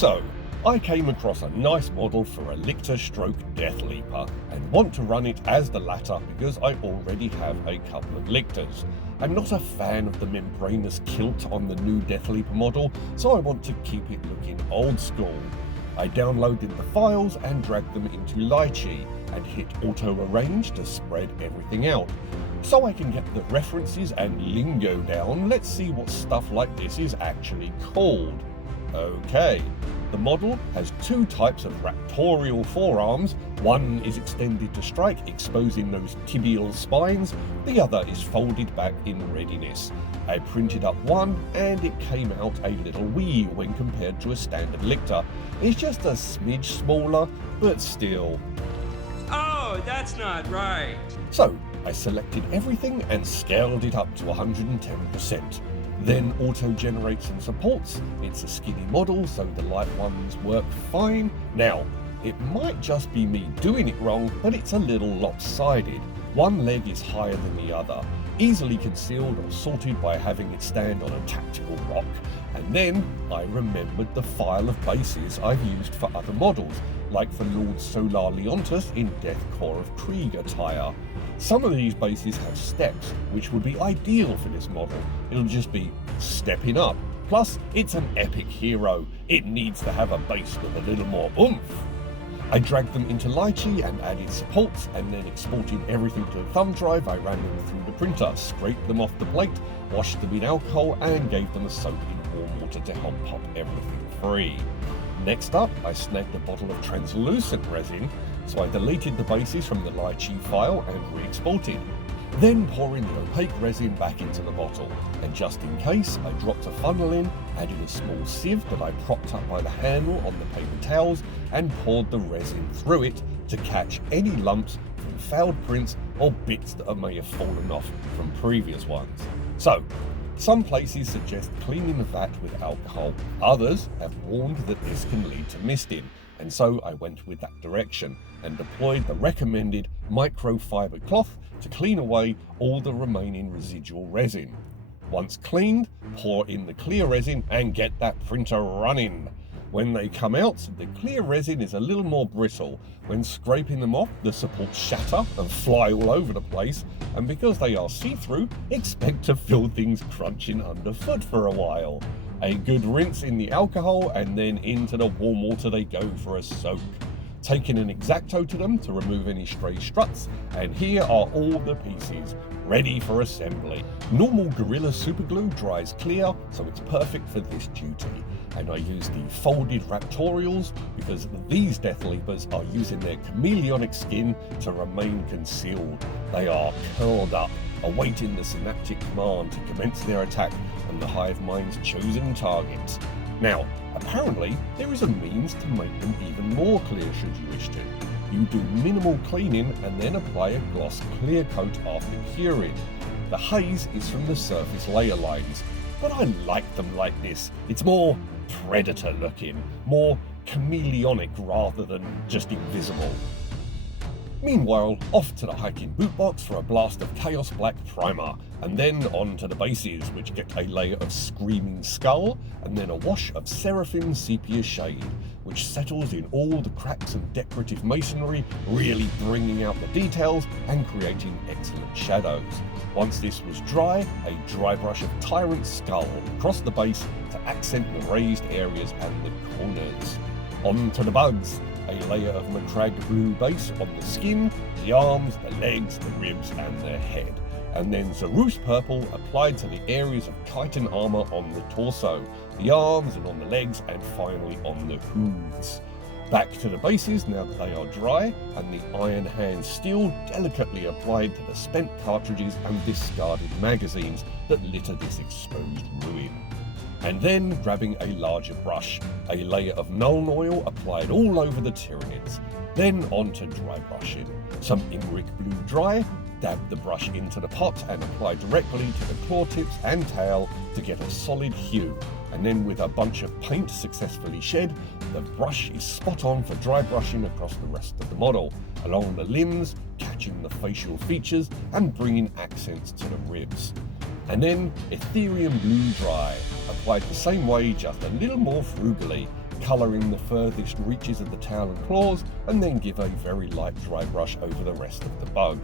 So, I came across a nice model for a Lictor stroke Deathleaper and want to run it as the latter because I already have a couple of Lictors. I'm not a fan of the membranous kilt on the new Deathleaper model, so I want to keep it looking old school. I downloaded the files and dragged them into Lychee and hit auto arrange to spread everything out. So I can get the references and lingo down, let's see what stuff like this is actually called. Okay, the model has two types of raptorial forearms. One is extended to strike, exposing those tibial spines. The other is folded back in readiness. I printed up one and it came out a little wee when compared to a standard Lictor. It's just a smidge smaller, but still. Oh, that's not right. So I selected everything and scaled it up to 110%. Then auto-generates and supports. It's a skinny model, so the light ones work fine. Now, it might just be me doing it wrong, but it's a little lopsided. One leg is higher than the other, easily concealed or sorted by having it stand on a tactical rock. And then I remembered the file of bases I've used for other models, like for Lord Solar Leontus in Death Core of Krieg attire. Some of these bases have steps, which would be ideal for this model. It'll just be stepping up. Plus, it's an epic hero. It needs to have a base with a little more oomph. I dragged them into Lychee and added supports, and then exporting everything to the thumb drive. I ran them through the printer, scraped them off the plate, washed them in alcohol, and gave them a soak in warm water to help pop everything free. Next up, I snagged a bottle of translucent resin, so I deleted the bases from the Lychee file and re-exported. Then pouring the opaque resin back into the bottle, and just in case, I dropped a funnel in, added a small sieve that I propped up by the handle on the paper towels, and poured the resin through it to catch any lumps from failed prints or bits that may have fallen off from previous ones. So, some places suggest cleaning the vat with alcohol, others have warned that this can lead to misting, and so I went with that direction and deployed the recommended microfiber cloth to clean away all the remaining residual resin. Once cleaned, pour in the clear resin and get that printer running. When they come out, the clear resin is a little more brittle. When scraping them off, the supports shatter and fly all over the place, and because they are see-through, expect to feel things crunching underfoot for a while. A good rinse in the alcohol, and then into the warm water they go for a soak. Taking an X-Acto to them to remove any stray struts, and here are all the pieces, ready for assembly. Normal Gorilla Superglue dries clear, so it's perfect for this duty. And I use the folded raptorials because these Deathleapers are using their chameleonic skin to remain concealed. They are curled up, awaiting the synaptic command to commence their attack on the hive mind's chosen targets. Now, apparently, there is a means to make them even more clear should you wish to. You do minimal cleaning and then apply a gloss clear coat after curing. The haze is from the surface layer lines, but I like them like this. It's more predator looking, more chameleonic rather than just invisible. Meanwhile, off to the hiking boot box for a blast of Chaos Black Primer, and then on to the bases, which get a layer of Screaming Skull, and then a wash of Seraphim Sepia Shade, which settles in all the cracks and decorative masonry, really bringing out the details and creating excellent shadows. Once this was dry, a dry brush of Tyrant Skull across the base to accent the raised areas and the corners. On to the bugs. A layer of Macragge Blue base on the skin, the arms, the legs, the ribs and the head. And then Zerus Purple applied to the areas of chitin armour on the torso, the arms and on the legs, and finally on the hooves. Back to the bases now that they are dry, and the Iron Hand Steel delicately applied to the spent cartridges and discarded magazines that litter this exposed ruin. And then grabbing a larger brush, a layer of Nuln Oil applied all over the Tyranids. Then on to dry brushing. Some Imric Blue Dry, dab the brush into the pot and apply directly to the claw tips and tail to get a solid hue. And then with a bunch of paint successfully shed, the brush is spot on for dry brushing across the rest of the model, along the limbs, catching the facial features and bringing accents to the ribs. And then Ethereum Blue Dry, applied the same way, just a little more frugally. colour in the furthest reaches of the tail and claws, and then give a very light dry brush over the rest of the bug.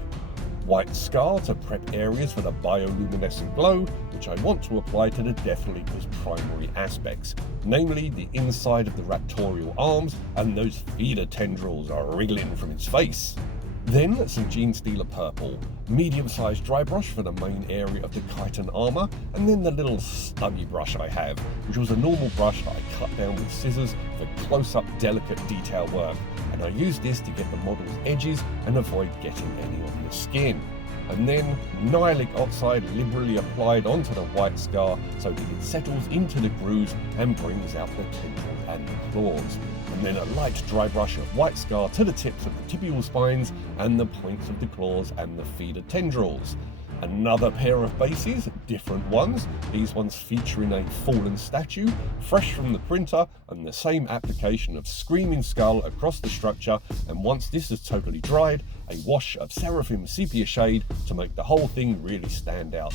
White Scar to prep areas for the bioluminescent glow, which I want to apply to the Deathleaper's primary aspects, namely the inside of the raptorial arms and those feeder tendrils are wriggling from its face. Then some Genestealer Purple, medium-sized dry brush for the main area of the chitin armour, and then the little stubby brush I have, which was a normal brush that I cut down with scissors for close-up delicate detail work, and I used this to get the model's edges and avoid getting any on the skin. And then Nihilic Oxide liberally applied onto the White Scar so that it settles into the grooves and brings out the tendrils and the claws. And then a light dry brush of White Scar to the tips of the tibial spines and the points of the claws and the feeder tendrils. Another pair of bases, different ones, these ones featuring a fallen statue, fresh from the printer, and the same application of Screaming Skull across the structure, and once this is totally dried, a wash of Seraphim Sepia Shade to make the whole thing really stand out.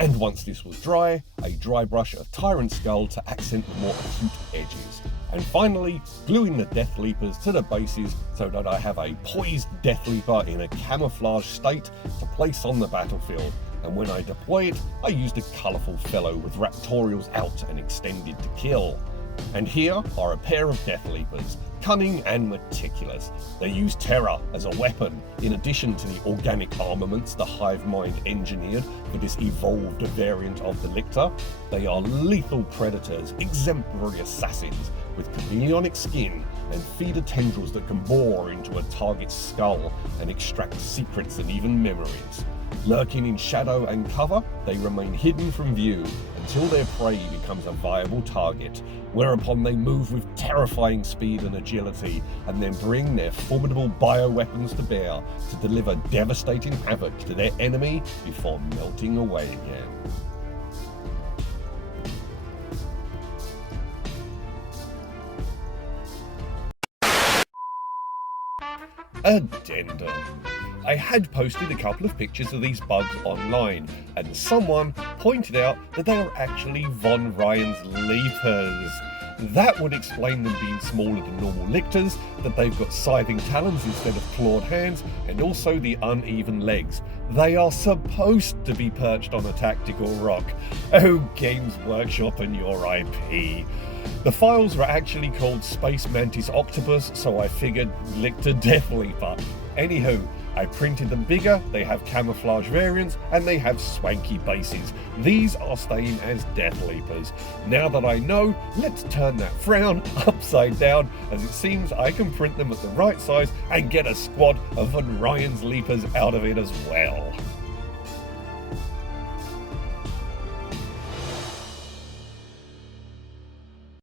And once this was dry, a dry brush of Tyrant Skull to accent the more acute edges. And finally, gluing the Deathleapers to the bases so that I have a poised Deathleaper in a camouflage state to place on the battlefield. And when I deploy it, I used a colourful fellow with raptorials out and extended to kill. And here are a pair of Deathleapers, cunning and meticulous. They use terror as a weapon, in addition to the organic armaments the Hive Mind engineered for this evolved variant of the Lictor. They are lethal predators, exemplary assassins, with chameleonic skin and feeder tendrils that can bore into a target's skull and extract secrets and even memories. Lurking in shadow and cover, they remain hidden from view until their prey becomes a viable target, whereupon they move with terrifying speed and agility and then bring their formidable bioweapons to bear to deliver devastating havoc to their enemy before melting away again. Addendum. I had posted a couple of pictures of these bugs online, and someone pointed out that they are actually Von Ryan's Leapers. That would explain them being smaller than normal lictors, that they've got scything talons instead of clawed hands, and also the uneven legs. They are supposed to be perched on a tactical rock. Oh, Games Workshop and your IP. The files were actually called Space Mantis Octopus, so I figured Lictor Deathleaper. Anywho, I printed them bigger, they have camouflage variants, and they have swanky bases. These are staying as Deathleapers. Now that I know, let's turn that frown upside down, as it seems I can print them at the right size and get a squad of Von Ryan's Leapers out of it as well.